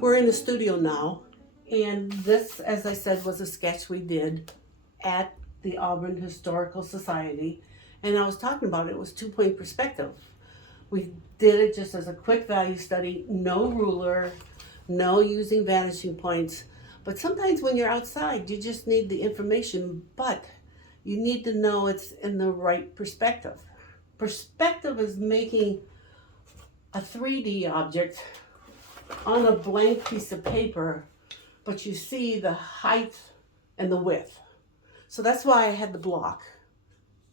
We're in the studio now, and this, as I said, was a sketch we did at the Auburn Historical Society, and I was talking about it was 2-point perspective. We did it just as a quick value study, no ruler, no using vanishing points, but sometimes when you're outside, you just need the information, but you need to know it's in the right perspective. Perspective is making a 3D object on a blank piece of paper, but you see the height and the width. So that's why I had the block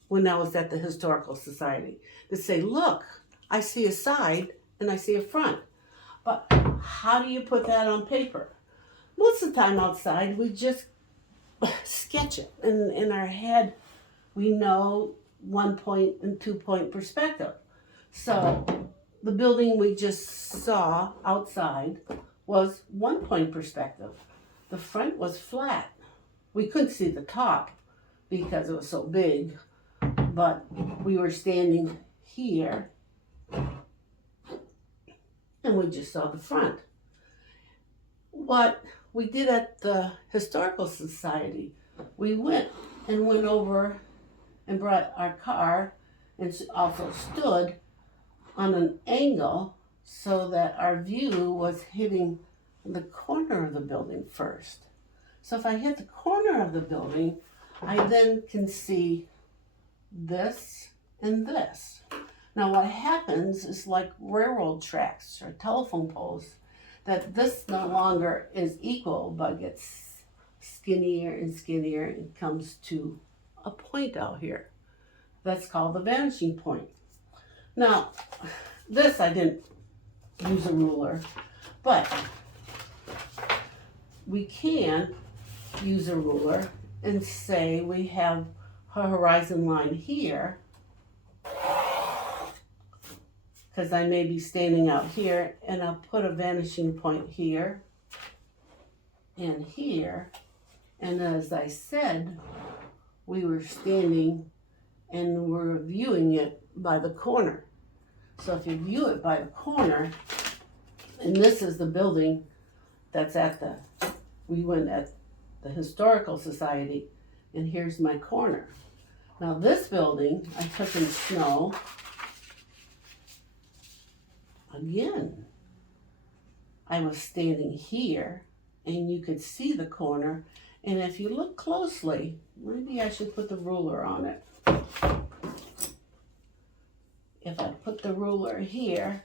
when I was at the Historical Society to say, look, I see a side and I see a front. But how do you put that on paper? Most of the time outside, we just sketch it. And in our head, we know 1-point and 2-point perspective. So the building we just saw outside was 1-point perspective. The front was flat. We couldn't see the top because it was so big, but we were standing here and we just saw the front. What we did at the Historical Society, we went over and brought our car and also stood on an angle so that our view was hitting the corner of the building first. So if I hit the corner of the building, I then can see this and this. Now what happens is like railroad tracks or telephone poles, that this no longer is equal but gets skinnier and skinnier and comes to a point out here. That's called the vanishing point. Now, this I didn't use a ruler, but we can use a ruler and say we have a horizon line here, because I may be standing out here, and I'll put a vanishing point here and here. And as I said, we were standing and we're viewing it by the corner. So if you view it by the corner, and this is the building that's we went at the Historical Society, and here's my corner. Now this building, I took in snow. Again, I was standing here, and you could see the corner, and if you look closely, maybe I should put the ruler on it. If I put the ruler here,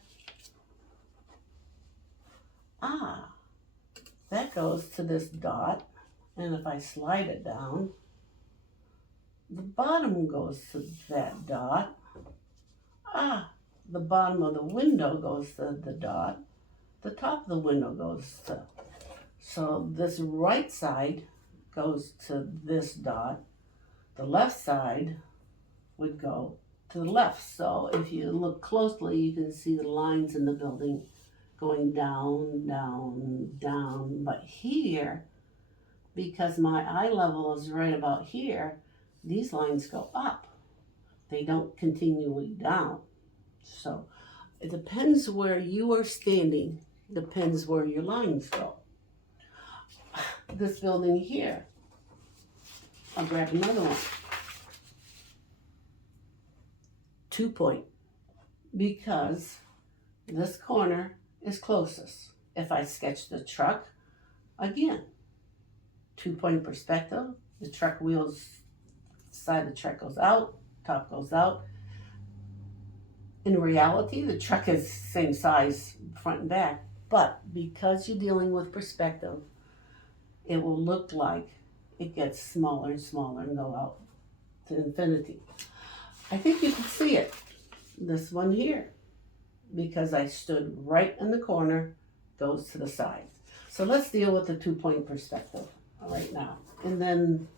that goes to this dot, and if I slide it down, the bottom goes to that dot. The bottom of the window goes to the dot. The top of the window goes to, so this right side goes to this dot. The left side would go to the left. So if you look closely, you can see the lines in the building going down, down, down. But here, because my eye level is right about here, these lines go up. They don't continually down. So it depends where you are standing, depends where your lines go. This building here, I'll grab another one. 2-point, because this corner is closest. If I sketch the truck, again, 2-point perspective, the truck wheels, side of the truck goes out, top goes out. In reality, the truck is same size front and back, but because you're dealing with perspective, it will look like it gets smaller and smaller and go out to infinity. I think you can see it, this one here, because I stood right in the corner, goes to the side. So let's deal with the 2-point perspective right now. And then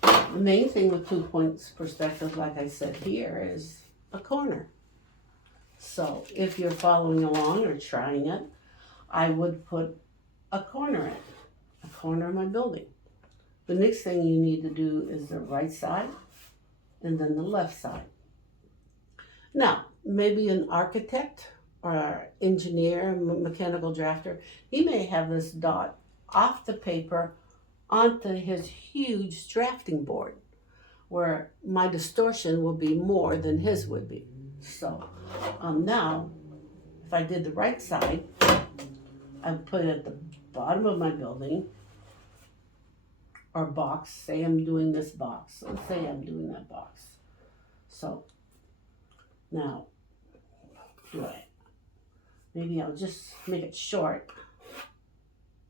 the main thing with 2 points perspective, like I said here, is a corner. So if you're following along or trying it, I would put a corner in, a corner of my building. The next thing you need to do is the right side and then the left side. Now, maybe an architect or engineer, mechanical drafter, he may have this dot off the paper onto his huge drafting board, where my distortion will be more than his would be. So now, if I did the right side, I put it at the bottom of my building or box. Say I'm doing this box. Let's say I'm doing that box. So now, maybe I'll just make it short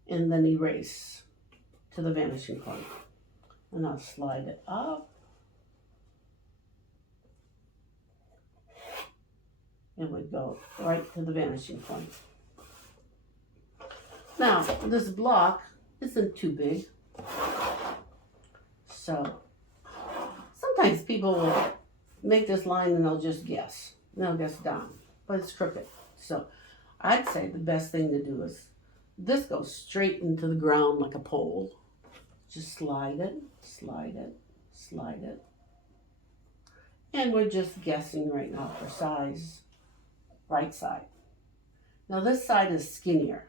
and then erase to the vanishing point. And I'll slide it up. It would go right to the vanishing point. Now, this block isn't too big. So, sometimes people will make this line and they'll just guess. They'll guess down, but it's crooked. So, I'd say the best thing to do is, this goes straight into the ground like a pole. Just slide it, slide it, slide it. And we're just guessing right now for size. Right side. Now this side is skinnier.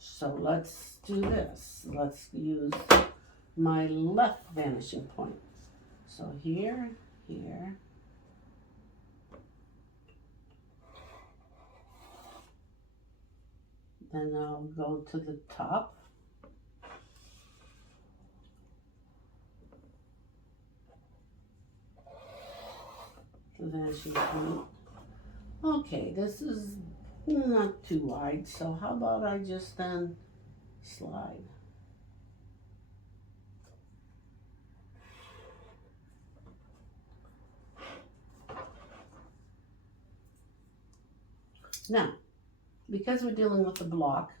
So let's do this. Let's use my left vanishing point. So here, here. Then I'll go to the top. The vanishing point. Okay, this is not too wide, so how about I just then slide. Now, because we're dealing with the block,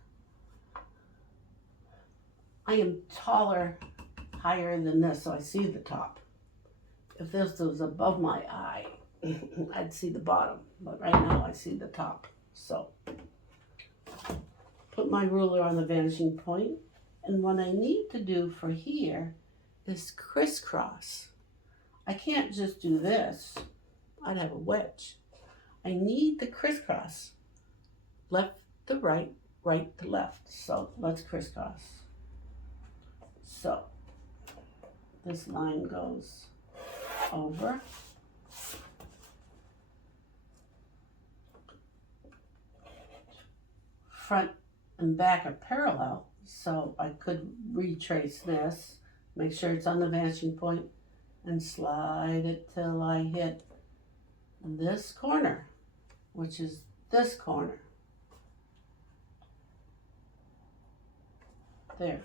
I am taller, higher than this, so I see the top. If this was above my eye, I'd see the bottom, but right now I see the top. So, put my ruler on the vanishing point, and what I need to do for here is crisscross. I can't just do this. I'd have a wedge. I need to crisscross. Left to right, right to left. So, let's crisscross. So, this line goes over. Front and back are parallel, so I could retrace this, make sure it's on the vanishing point, and slide it till I hit this corner, which is this corner. There.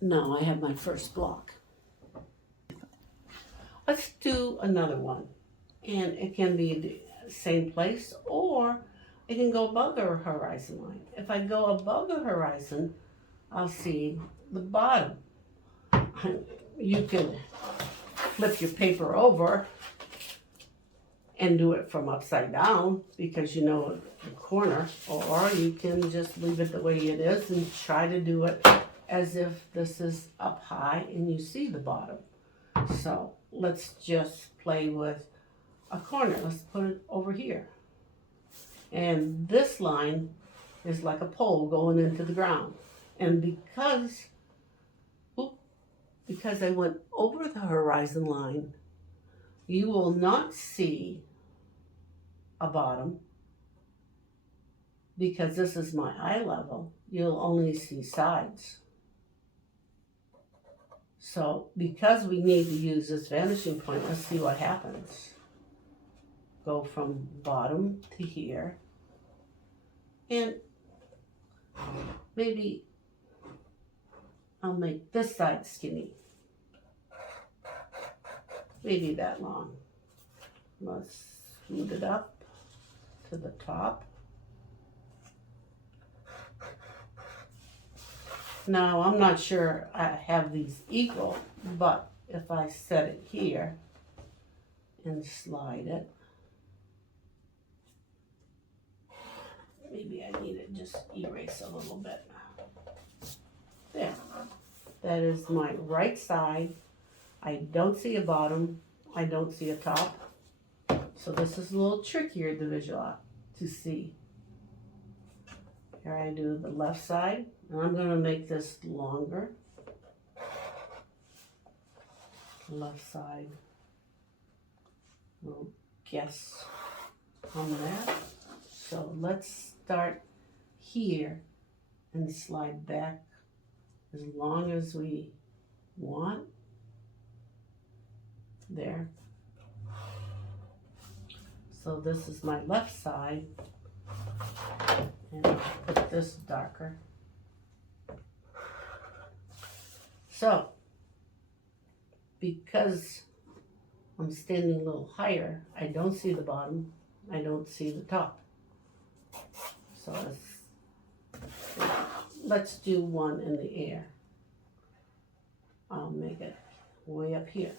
Now I have my first block. Let's do another one, and it can be same place, or it can go above the horizon line. If I go above the horizon, I'll see the bottom. You can flip your paper over and do it from upside down because you know the corner, or you can just leave it the way it is and try to do it as if this is up high and you see the bottom. So let's just play with a corner. Let's put it over here. And this line is like a pole going into the ground. And because I went over the horizon line, you will not see a bottom. Because this is my eye level, you'll only see sides. So because we need to use this vanishing point, let's see what happens. Go from bottom to here, and maybe I'll make this side skinny, maybe that long. Let's scoot it up to the top. Now I'm not sure I have these equal, but if I set it here and slide it, maybe I need to just erase a little bit. There. That is my right side. I don't see a bottom. I don't see a top. So this is a little trickier to visualize, to see. Here I do the left side, and I'm going to make this longer. Left side. We'll guess on that. So let's start here and slide back as long as we want. There. So this is my left side, and I'll put this darker. So, because I'm standing a little higher, I don't see the bottom, I don't see the top. So let's do one in the air. I'll make it way up here.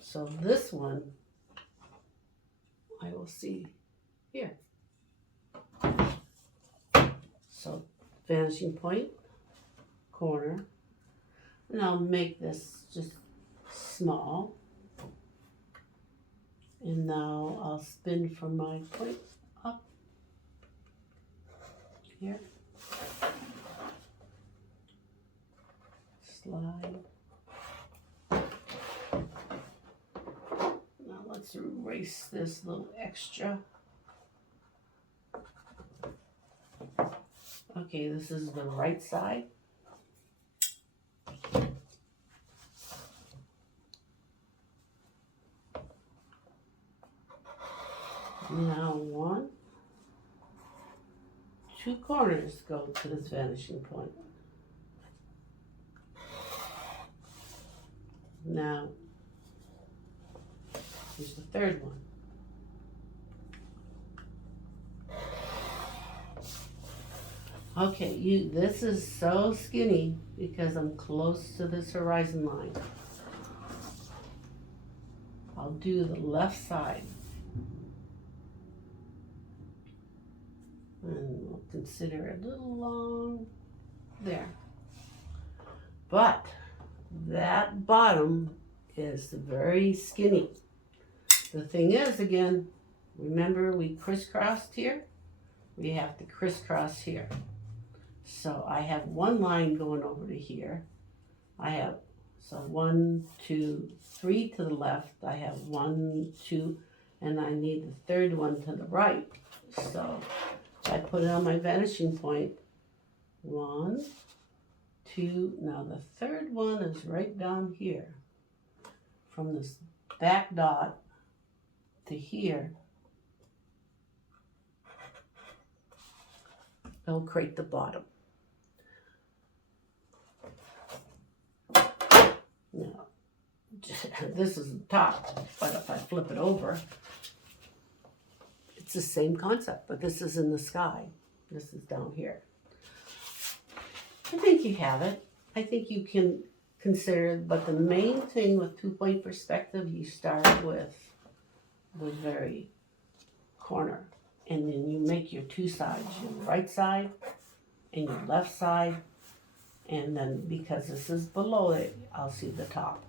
So this one, I will see here. So vanishing point, corner, and I'll make this just small. And now I'll spin from my point up here. Slide. Now let's erase this little extra. Okay, this is the right side. Now 1, 2 corners go to this vanishing point. Now, here's the third one. Okay, this is so skinny because I'm close to this horizon line. I'll do the left side. And we'll consider it a little long there. But that bottom is very skinny. The thing is, again, remember we crisscrossed here? We have to crisscross here. So I have one line going over to here. I have, so 1, 2, 3 to the left. I have 1, 2, and I need the third one to the right. So I put it on my vanishing point. 1, 2, now the third one is right down here. From this back dot to here, it'll create the bottom. Now, this is the top, but if I flip it over, it's the same concept, but this is in the sky. This is down here. I think you have it. I think you can consider it, but the main thing with 2-point perspective, you start with the very corner, and then you make your 2 sides, your right side and your left side, and then because this is below it, I'll see the top.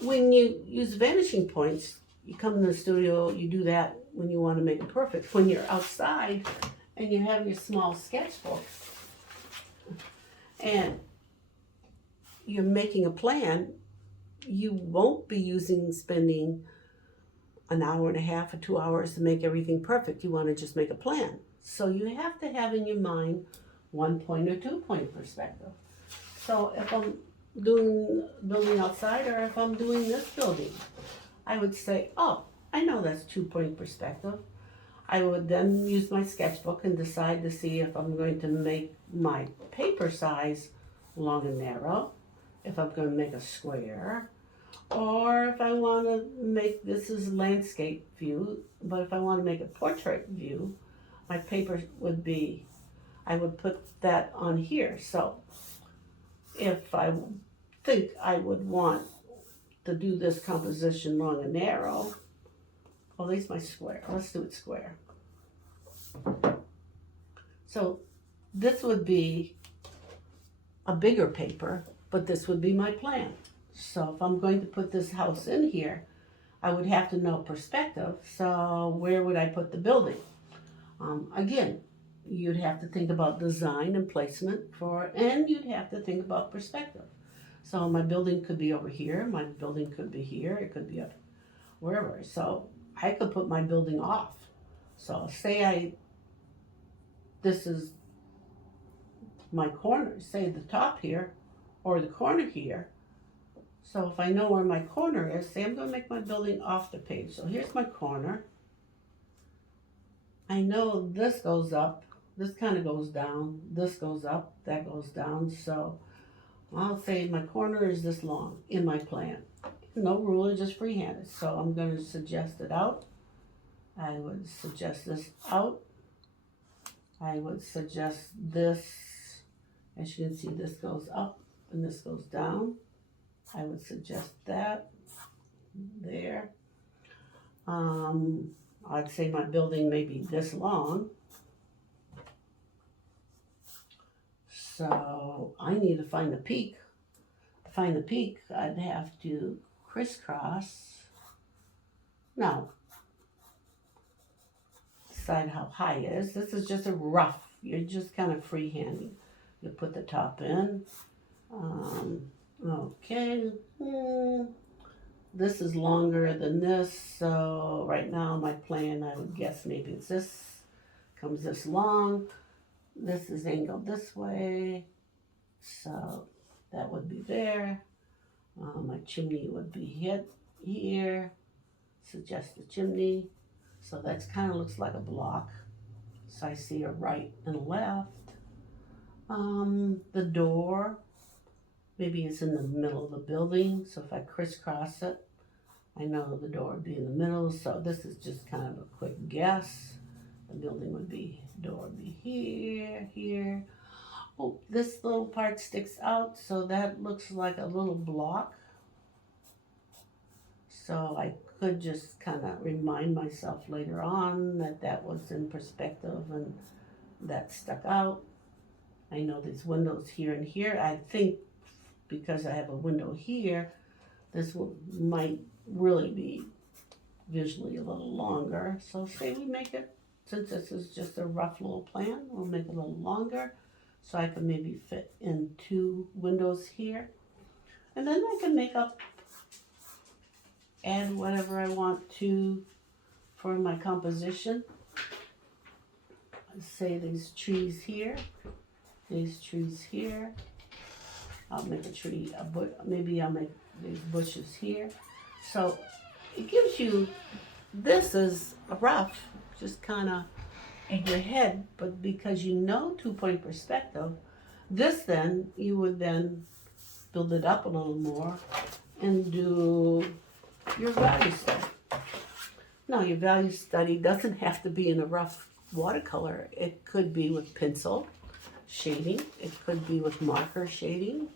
When you use vanishing points, you come in the studio, you do that when you want to make it perfect. When you're outside and you have your small sketchbook and you're making a plan, you won't be spending an hour and a half or 2 hours to make everything perfect. You want to just make a plan. So you have to have in your mind 1-point or 2-point perspective. So if I'm doing building outside, or if I'm doing this building, I would say, oh, I know that's 2-point perspective. I would then use my sketchbook and decide to see if I'm going to make my paper size long and narrow, if I'm going to make a square, or if I want to make, this is landscape view, but if I want to make a portrait view, my paper would be, I would put that on here. So if I think I would want to do this composition long and narrow, well, there's my square. Let's do it square. So this would be a bigger paper, but this would be my plan. So if I'm going to put this house in here, I would have to know perspective. So where would I put the building? Again, you'd have to think about design and placement and you'd have to think about perspective. So my building could be over here, my building could be here, it could be up wherever. So I could put my building off. So this is my corner, say the top here, or the corner here. So if I know where my corner is, say I'm going to make my building off the page. So here's my corner. I know this goes up, this kind of goes down, this goes up, that goes down. So I'll say my corner is this long in my plan. No ruler, just freehanded. So I'm going to suggest it out. I would suggest this out. I would suggest this. As you can see, this goes up and this goes down. I would suggest that there. I'd say my building may be this long. So I need to find the peak. To find the peak, I'd have to crisscross. Now, decide how high it is. This is just a rough. You're just kind of freehanding. You put the top in. Okay. This is longer than this, so right now my plan, I would guess maybe it's this, comes this long. This is angled this way, so that would be there. My chimney would be hit here. Suggest the chimney. So that kind of looks like a block. So I see a right and a left. The door, maybe it's in the middle of the building. So if I crisscross it, I know the door would be in the middle. So this is just kind of a quick guess. The building would be, door would be here, here. Oh, this little part sticks out. So that looks like a little block. So I could just kind of remind myself later on that that was in perspective and that stuck out. I know these windows here and here. I think because I have a window here, this might really be visually a little longer. So say we make it, since this is just a rough little plan, we'll make it a little longer so I can maybe fit in 2 windows here. And then I can add whatever I want to for my composition. Say these trees here, these trees here. I'll make a tree, maybe I'll make these bushes here. So it gives you, this is a rough, just kind of in your head, but because you know 2-point perspective, this then, you would then build it up a little more and do your value study. Now your value study doesn't have to be in a rough watercolor. It could be with pencil shading. It could be with marker shading.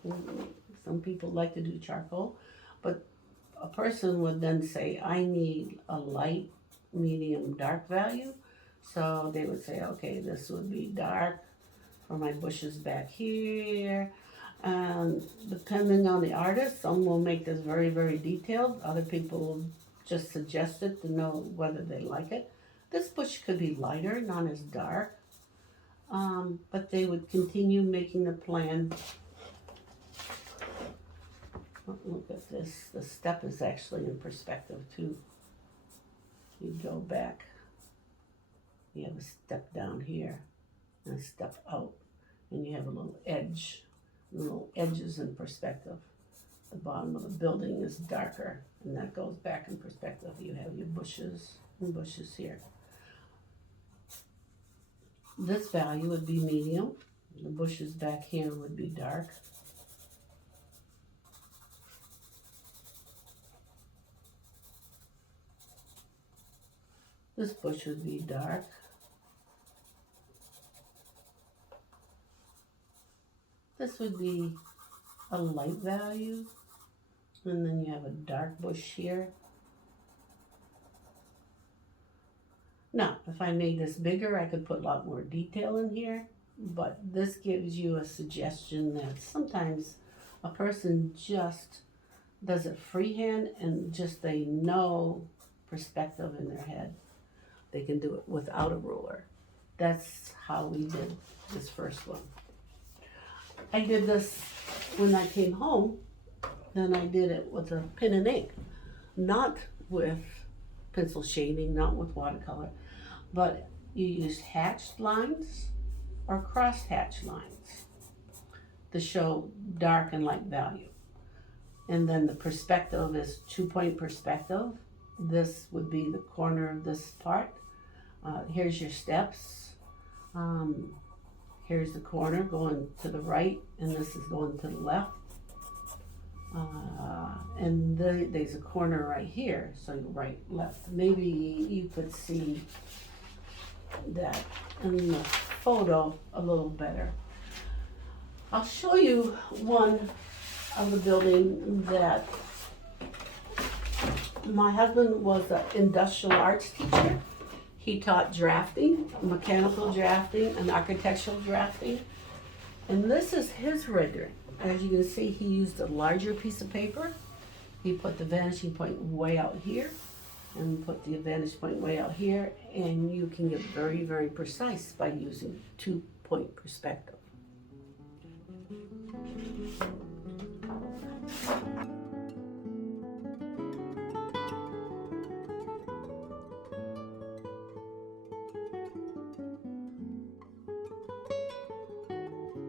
Some people like to do charcoal, but a person would then say, I need a light, medium, dark value. So they would say, okay, this would be dark for my bushes back here. And depending on the artist, some will make this very, very detailed. Other people will just suggest it to know whether they like it. This bush could be lighter, not as dark. But they would continue making the plan. Look at this. The step is actually in perspective too. You go back. You have a step down here and a step out. And you have a little edge. Little edges in perspective. The bottom of the building is darker, and that goes back in perspective. You have your bushes and bushes here. This value would be medium. The bushes back here would be dark. This bush would be dark. This would be a light value, and then you have a dark bush here. Now, if I made this bigger, I could put a lot more detail in here, but this gives you a suggestion that sometimes a person just does it freehand and just they know perspective in their head. They can do it without a ruler. That's how we did this first one. I did this when I came home, then I did it with a pen and ink, not with pencil shading, not with watercolor, but you use hatched lines or cross hatched lines to show dark and light value. And then the perspective is 2-point perspective. This would be the corner of this part. Here's your steps. Here's the corner going to the right, and this is going to the left. And there's a corner right here, so right, left. Maybe you could see that in the photo a little better. I'll show you one of the building that my husband was an industrial arts teacher. He taught drafting, mechanical drafting, and architectural drafting. And this is his rendering. As you can see, he used a larger piece of paper. He put the vanishing point way out here and put the vantage point way out here. And you can get very, very precise by using 2-point perspective.